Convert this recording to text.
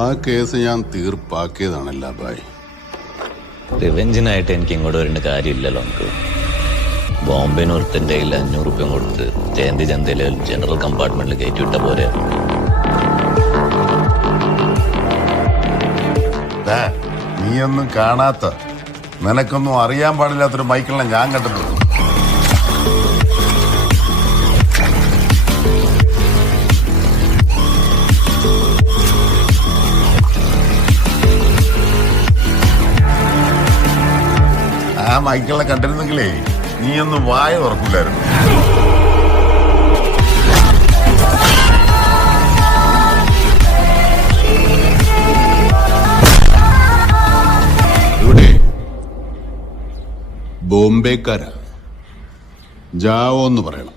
ആ കേസ് ഞാൻ തീർപ്പാക്കിയതാണല്ല ബായ്. റിവെഞ്ചിനായിട്ട് എനിക്ക് ഇങ്ങോട്ട് വരേണ്ട കാര്യമില്ലല്ലോ. നമുക്ക് ബോംബെന്ന് ഒരുത്തൻ്റെ കയ്യിൽ 500 രൂപ കൊടുത്ത് ജയന്തി ചന്തയിലെ ജനറൽ കമ്പാർട്ട്മെന്റിൽ കയറ്റിവിട്ട പോരെ. നീയൊന്നും കാണാത്ത, നിനക്കൊന്നും അറിയാൻ പാടില്ലാത്തൊരു മൈക്കിളിനെ ഞാൻ കണ്ടിട്ടുണ്ട്. ആ മൈക്കിളിനെ കണ്ടിരുന്നെങ്കിലേ നീയൊന്നും വായ തുറക്കൂലായിരുന്നു. ഇവിടെ ബോംബെക്കാരാ, ജാവോ എന്ന് പറയണം.